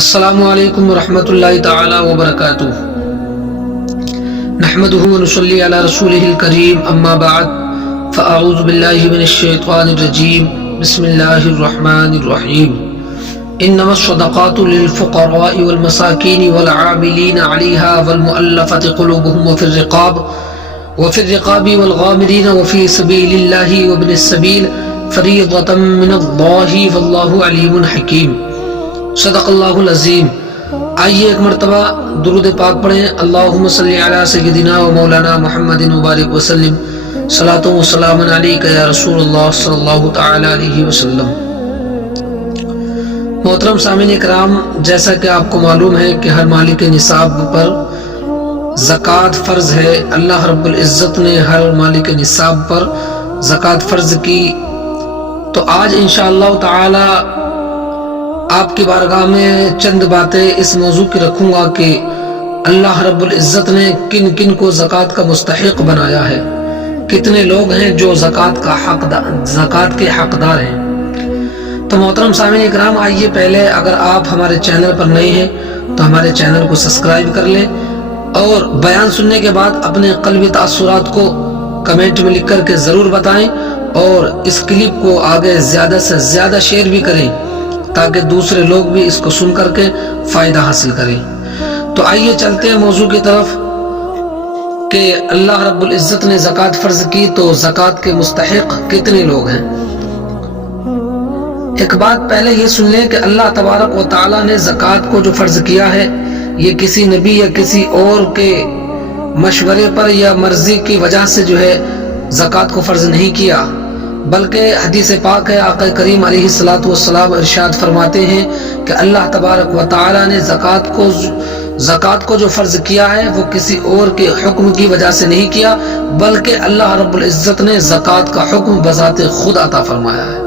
السلام علیکم ورحمۃ اللہ تعالی وبرکاتہ نحمده ونصلی علی رسوله الکریم اما بعد فاعوذ باللہ من الشیطان الرجیم بسم اللہ الرحمن الرحیم انما الصدقات للفقراء والمساکین والعاملین علیہا والمؤلفة قلوبهم وفي الرقاب والغامرین وفي سبیل اللہ وابن السبیل فریضۃ من اللہ واللہ علیم حکیم۔ صدق اللہ العظیم۔ آئیے ایک مرتبہ درود پاک پڑھیں۔ اللہم صلی علی سیدنا و مولانا محمد مبارک وسلم، صلاۃ و سلام علیک یا رسول اللہ صلی اللہ تعالی علیہ وسلم۔ محترم سامعین کرام، جیسا کہ آپ کو معلوم ہے کہ ہر مالک نصاب پر زکوٰۃ فرض ہے۔ اللہ رب العزت نے ہر مالک نصاب پر زکوٰۃ فرض کی، تو آج انشاءاللہ تعالی آپ کی بارگاہ میں چند باتیں اس موضوع کی رکھوں گا کہ اللہ رب العزت نے کن کن کو زکوٰۃ کا مستحق بنایا ہے، کتنے لوگ ہیں جو زکوٰۃ کے حقدار ہیں۔ تو محترم سامعین اکرام، آئیے پہلے اگر آپ ہمارے چینل پر نئے ہیں تو ہمارے چینل کو سبسکرائب کر لیں، اور بیان سننے کے بعد اپنے قلبی تاثرات کو کمنٹ میں لکھ کر کے ضرور بتائیں، اور اس کلپ کو آگے زیادہ سے زیادہ شیئر بھی کریں تاکہ دوسرے لوگ بھی اس کو سن کر کے فائدہ حاصل کریں۔ تو آئیے چلتے ہیں موضوع کی طرف کہ اللہ رب العزت نے زکوٰۃ فرض کی تو زکوٰۃ کے مستحق کتنے لوگ ہیں۔ ایک بات پہلے یہ سن لیں کہ اللہ تبارک و تعالی نے زکوٰۃ کو جو فرض کیا ہے، یہ کسی نبی یا کسی اور کے مشورے پر یا مرضی کی وجہ سے جو ہے زکوٰۃ کو فرض نہیں کیا، بلکہ حدیث پاک ہے، آقا کریم علیہ الصلوۃ والسلام ارشاد فرماتے ہیں کہ اللہ تبارک و تعالی نے زکوٰۃ کو جو فرض کیا ہے وہ کسی اور کے حکم کی وجہ سے نہیں کیا، بلکہ اللہ رب العزت نے زکوٰۃ کا حکم بذات خود عطا فرمایا ہے۔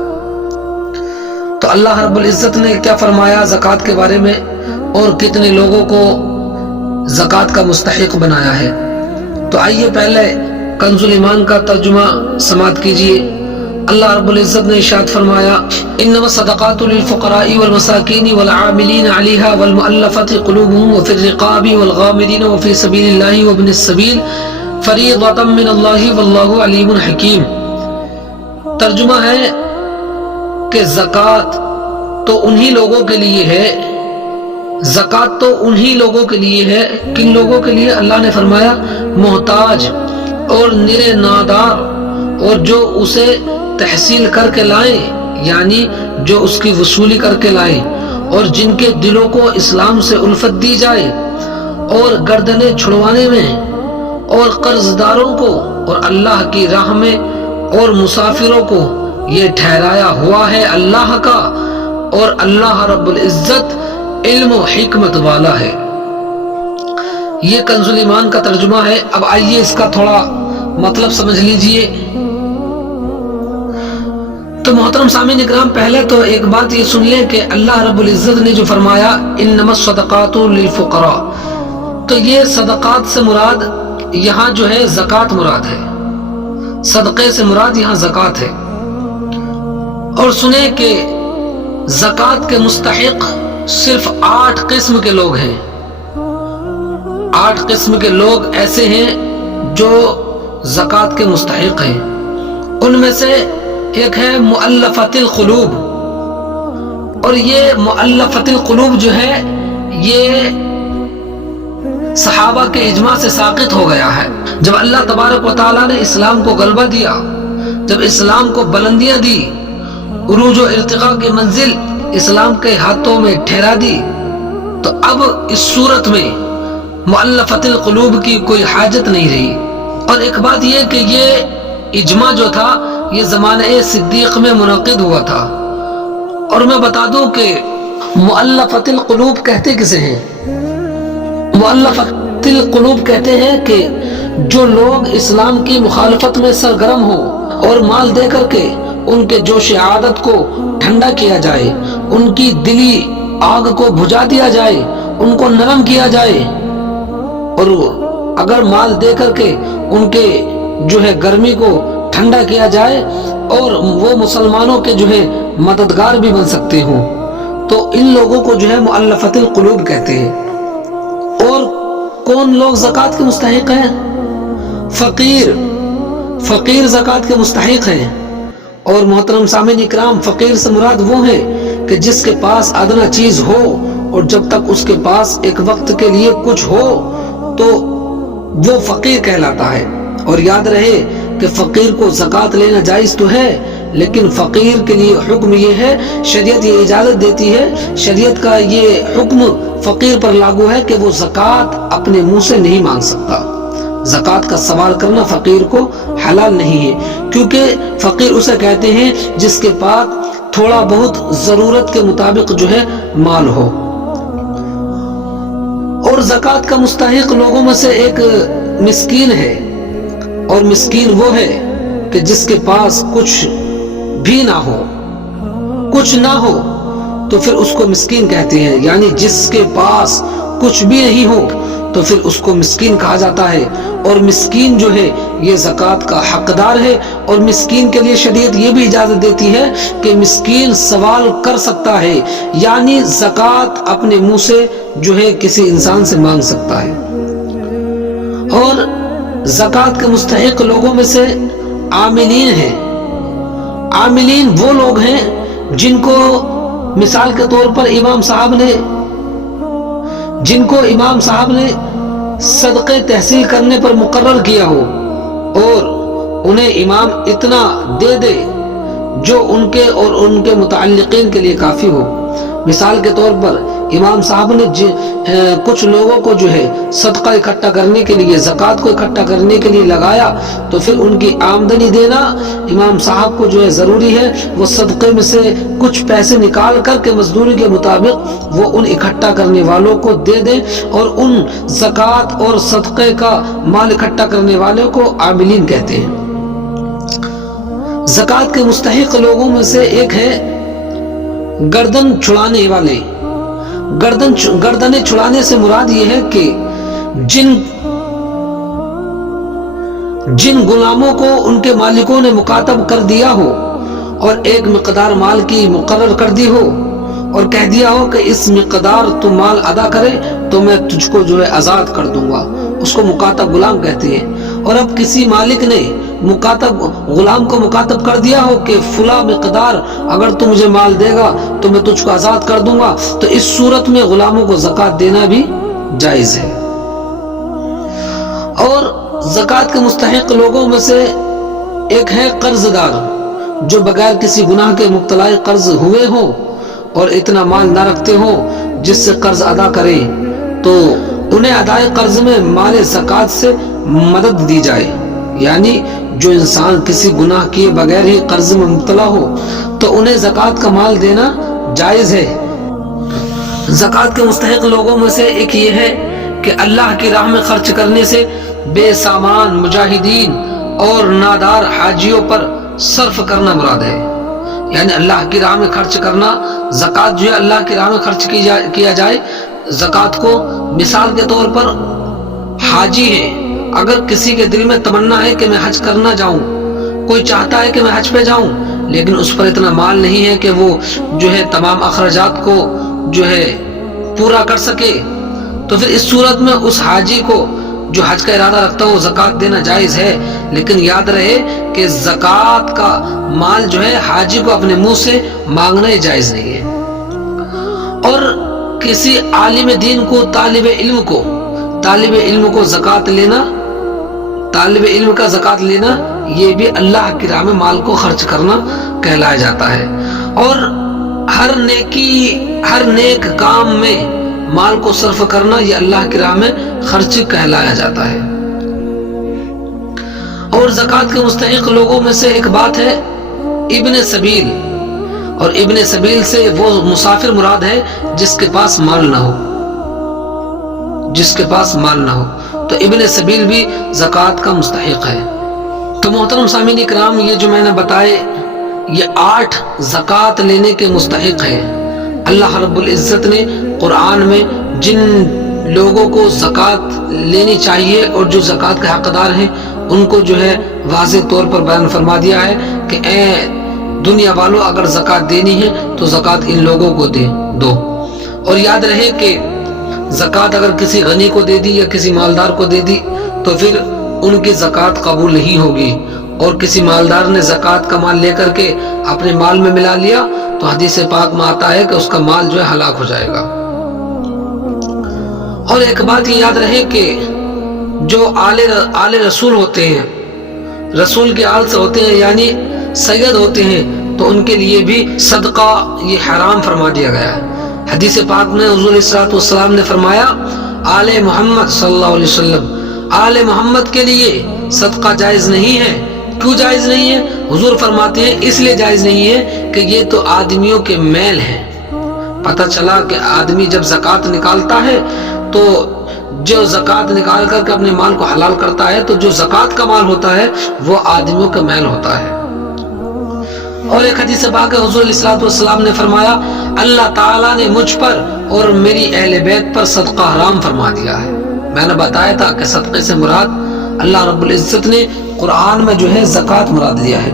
تو اللہ رب العزت نے کیا فرمایا زکوٰۃ کے بارے میں، اور کتنے لوگوں کو زکوٰۃ کا مستحق بنایا ہے۔ تو آئیے پہلے کنز الایمان کا ترجمہ سماعت کیجیے۔ اللہ رب العزت نے ارشاد فرمایا، انما الصدقات للفقراء والمساکین والعاملین علیہا والمؤلفة قلوبهم وفی الرقاب والغامرین وفی سبیل اللہ وابن السبیل فریضۃ من اللہ واللہ علیم حکیم۔ ترجمہ ہے کہ زکوٰۃ تو انہی لوگوں کے لیے ہے، زکوٰۃ تو انہی لوگوں کے لیے ہے، کن لوگوں کے لیے؟ اللہ نے فرمایا محتاج اور نرے نادار، اور جو اسے تحصیل کر کے لائیں، یعنی جو اس کی وصولی کر کے لائیں، اور جن کے دلوں کو اسلام سے الفت دی جائے، اور گردنیں چھڑوانے میں، اور قرض داروں کو، اور اللہ کی راہ میں، اور مسافروں کو یہ ٹھہرایا ہوا ہے اللہ کا، اور اللہ رب العزت علم و حکمت والا ہے۔ یہ کنز الایمان کا ترجمہ ہے۔ اب آئیے اس کا تھوڑا مطلب سمجھ لیجئے۔ تو محترم سامعین اکرام، پہلے تو ایک بات یہ سن لیں کہ اللہ رب العزت نے جو فرمایا انما الصدقات للفقراء، تو یہ صدقات سے مراد یہاں جو ہے زکوٰۃ مراد ہے، صدقے سے مراد یہاں زکوٰۃ ہے۔ اور سنیں کہ زکوٰۃ کے مستحق صرف 8 قسم کے لوگ ہیں۔ 8 قسم کے لوگ ایسے ہیں جو زکوٰۃ کے مستحق ہیں۔ ان میں سے ایک ہے مؤلفۃ القلوب، اور یہ مؤلفۃ القلوب جو ہے یہ صحابہ کے اجماع سے ساقط ہو گیا ہے۔ جب اللہ تبارک و تعالیٰ نے اسلام کو غلبہ دیا، جب اسلام کو بلندیاں دی، عروج و ارتقاء کی منزل اسلام کے ہاتھوں میں ٹھہرا دی، تو اب اس صورت میں مؤلفۃ القلوب کی کوئی حاجت نہیں رہی۔ اور ایک بات یہ کہ یہ اجماع جو تھا یہ زمانہ صدیق میں منعقد ہوا تھا۔ اور میں بتا دوں کہ مؤلفۃ القلوب کہتے کسے ہیں؟ مؤلفۃ القلوب کہتے ہیں کہ جو لوگ اسلام کی مخالفت میں سرگرم ہوں، اور مال دے کر کے ان کے جوش عادت کو ٹھنڈا کیا جائے، ان کی دلی آگ کو بجھا دیا جائے، ان کو نرم کیا جائے، اور اگر مال دے کر کے ان کے جو ہے گرمی کو ٹھنڈا کیا جائے، اور وہ مسلمانوں کے جو ہے مددگار بھی بن سکتے ہوں، تو ان لوگوں کو جو ہے مؤلفۃ القلوب کہتے ہیں۔ اور کون لوگ زکوٰۃ کے مستحق ہیں؟ فقیر زکوٰۃ کے مستحق ہیں۔ اور محترم سامعین اکرام، فقیر سے مراد وہ ہے کہ جس کے پاس ادنا چیز ہو، اور جب تک اس کے پاس ایک وقت کے لیے کچھ ہو تو وہ فقیر کہلاتا ہے۔ اور یاد رہے کہ فقیر کو زکوٰۃ لینا جائز تو ہے، لیکن فقیر کے لیے حکم یہ ہے، شریعت یہ اجازت دیتی ہے، شریعت کا یہ حکم فقیر پر لاگو ہے کہ وہ زکوٰۃ اپنے منہ سے نہیں مانگ سکتا۔ زکوٰۃ کا سوال کرنا فقیر کو حلال نہیں ہے، کیونکہ فقیر اسے کہتے ہیں جس کے پاس تھوڑا بہت ضرورت کے مطابق جو ہے مال ہو۔ اور زکوٰۃ کا مستحق لوگوں میں سے ایک مسکین ہے، اور مسکین وہ ہے کہ جس کے پاس کچھ بھی نہ ہو تو پھر اس کو مسکین کہتے ہیں، یعنی جس کے پاس کچھ بھی نہیں ہو تو پھر اس کو مسکین کہا جاتا ہے۔ اور مسکین جو ہے یہ زکوٰۃ کا حقدار ہے، اور مسکین کے لیے شریعت یہ بھی اجازت دیتی ہے کہ مسکین سوال کر سکتا ہے، یعنی زکوٰۃ اپنے منہ سے جو ہے کسی انسان سے مانگ سکتا ہے۔ اور زکوٰۃ کے مستحق لوگوں میں سے عاملین ہیں۔ عاملین وہ لوگ ہیں جن کو مثال کے طور پر امام صاحب نے صدقے تحصیل کرنے پر مقرر کیا ہو، اور انہیں امام اتنا دے دے جو ان کے اور ان کے متعلقین کے لیے کافی ہو۔ مثال کے طور پر امام صاحب نے کچھ لوگوں کو جو ہے صدقہ اکٹھا کرنے کے لیے، زکوٰۃ کو اکٹھا کرنے کے لیے لگایا، تو پھر ان کی آمدنی دینا امام صاحب کو جو ہے ضروری ہے۔ وہ صدقے میں سے کچھ پیسے نکال کر کے مزدوری کے مطابق وہ ان اکٹھا کرنے والوں کو دے دیں، اور ان زکوٰۃ اور صدقے کا مال اکٹھا کرنے والوں کو عاملین کہتے ہیں۔ زکوٰۃ کے مستحق لوگوں میں سے ایک ہے گردن چھڑانے والے۔ گردنیں چھڑانے سے مراد یہ ہے کہ جن غلاموں کو ان کے مالکوں نے مکاتب کر دیا ہو اور ایک مقدار مال کی مقرر کر دی ہو، اور کہہ دیا ہو کہ اس مقدار تو مال ادا کرے تو میں تجھ کو جو ہے آزاد کر دوں گا، اس کو مکاتب غلام کہتے ہیں۔ اور اب کسی مالک نے غلام کو مکاتب کر دیا ہو کہ فلاں مقدار اگر تو مجھے مال دے گا تو میں تجھ کو آزاد کر دوں گا، تو اس صورت میں غلاموں کو زکوٰۃ دینا بھی جائز ہے۔ اور زکوٰۃ کے مستحق لوگوں میں سے ایک ہے قرض دار، جو بغیر کسی گناہ کے مبتلا قرض ہوئے ہوں اور اتنا مال نہ رکھتے ہوں جس سے قرض ادا کریں، تو انہیں ادائے قرض میں مال زکوٰۃ سے مدد دی جائے۔ یعنی جو انسان کسی گناہ کیے بغیر ہی قرض میں مبتلا ہو تو انہیں زکوٰۃ کا مال دینا جائز ہے۔ زکوٰۃ کے مستحق لوگوں میں سے ایک یہ ہے کہ اللہ کی راہ میں خرچ کرنے سے بے سامان مجاہدین اور نادار حاجیوں پر صرف کرنا مراد ہے۔ یعنی اللہ کی راہ میں خرچ کرنا، زکوٰۃ جو ہے اللہ کی راہ میں خرچ کیا جائے۔ زکوٰۃ کو مثال کے طور پر حاجی ہے، اگر کسی کے دل میں تمنا ہے کہ میں حج کرنا جاؤں، کوئی چاہتا ہے کہ میں حج پہ جاؤں لیکن اس پر اتنا مال نہیں ہے کہ وہ جو ہے تمام اخراجات کو جو ہے پورا کر سکے، تو پھر اس صورت میں اس حاجی کو جو حج کا ارادہ رکھتا ہو زکوٰۃ دینا جائز ہے۔ لیکن یاد رہے کہ زکوٰۃ کا مال جو ہے حاجی کو اپنے منہ سے مانگنا ہی جائز نہیں ہے۔ اور کسی عالم دین کو طالب علم کو زکوٰۃ لینا، طالب علم کا زکوٰۃ لینا، یہ بھی اللہ کی راہ میں مال کو خرچ کرنا کہلایا جاتا ہے۔ اور ہر نیک کام میں مال کو صرف کرنا یہ اللہ کی راہ میں خرچ کہلایا جاتا ہے۔ اور زکوٰۃ کے مستحق لوگوں میں سے ایک بات ہے ابن سبیل، اور ابن سبیل سے وہ مسافر مراد ہے جس کے پاس مال نہ ہو، تو ابن سبیل بھی زکوٰۃ کا مستحق ہے۔ تو محترم سامعین اکرام، یہ جو میں نے بتائے یہ 8 زکوٰۃ لینے کے مستحق ہیں۔ اللہ رب العزت نے قرآن میں جن لوگوں کو زکوٰۃ لینی چاہیے اور جو زکوٰۃ کے حقدار ہیں ان کو جو ہے واضح طور پر بیان فرما دیا ہے کہ اے دنیا والوں اگر زکوٰۃ دینی ہے تو زکوٰۃ ان لوگوں کو دو. اور یاد رہے کہ زکوٰۃ اگر کسی غنی کو دے دی یا کسی مالدار کو دے دی تو پھر ان کی زکوٰۃ قبول نہیں ہوگی. اور کسی مالدار نے زکوٰۃ کا مال لے کر کے اپنے مال میں ملا لیا تو حدیث پاک میں آتا ہے کہ اس کا مال جو ہے ہلاک ہو جائے گا. اور ایک بات یہ یاد رہے کہ جو آل رسول ہوتے ہیں، رسول کے آل سے ہوتے ہیں، یعنی سید ہوتے ہیں، تو ان کے لیے بھی صدقہ یہ حرام فرما دیا گیا ہے. حدیث پاک میں حضور صلی اللہ علیہ وسلم نے فرمایا آل محمد صلی اللہ علیہ وسلم، آل محمد کے لیے صدقہ جائز نہیں ہے. کیوں جائز نہیں ہے؟ حضور فرماتے ہیں اس لیے جائز نہیں ہے کہ یہ تو آدمیوں کے میل ہیں. پتہ چلا کہ آدمی جب زکوٰۃ نکالتا ہے تو جو زکوٰۃ نکال کر کے اپنے مال کو حلال کرتا ہے تو جو زکوٰۃ کا مال ہوتا ہے وہ آدمیوں کا میل ہوتا ہے. اور ایک حدیث پاک ہے حضور علیہ السلام نے فرمایا اللہ تعالیٰ نے مجھ پر اور میری اہل بیت پر صدقہ حرام فرما دیا ہے. میں نے بتایا تھا کہ صدقے سے مراد اللہ رب العزت نے قرآن میں جو ہے زکوٰۃ مراد دیا ہے.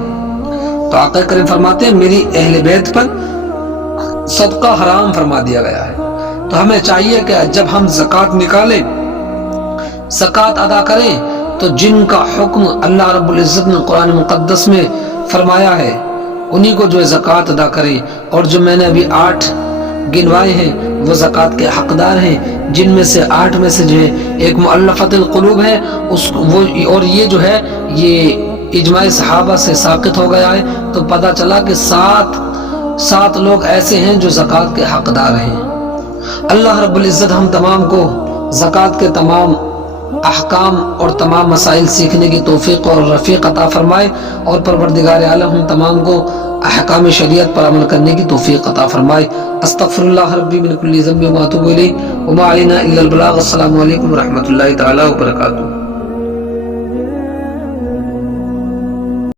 تو آقا کریم فرماتے ہیں میری اہل بیت پر صدقہ حرام فرما دیا گیا ہے. تو ہمیں چاہیے کہ جب ہم زکوٰۃ نکالیں، زکوٰۃ ادا کریں، تو جن کا حکم اللہ رب العزت نے قرآن مقدس میں فرمایا ہے انہی کو جو ہے زکوٰۃ ادا کریں. اور جو میں نے ابھی 8 گنوائے ہیں وہ زکوٰۃ کے حقدار ہیں، جن میں سے 8 میں سے جو ہے ایک مؤلفۃ القلوب ہے اور یہ جو ہے یہ اجماع صحابہ سے ساقط ہو گیا ہے. تو پتہ چلا کہ 7 لوگ ایسے ہیں جو زکوٰۃ کے حقدار ہیں. اللہ رب العزت ہم تمام کو زکوٰۃ کے تمام احکام اور تمام مسائل سیکھنے کی توفیق اور رفیق عطا فرمائے، اور پروردگار عالم ہم تمام کو احکام شریعت پر عمل کرنے کی توفیق عطا فرمائے. استغفر اللہ ربی من کل ذنب و اتوب الیہ وما علینا الا البلاغ. السلام علیکم ورحمۃ اللہ تعالی وبرکاتہ.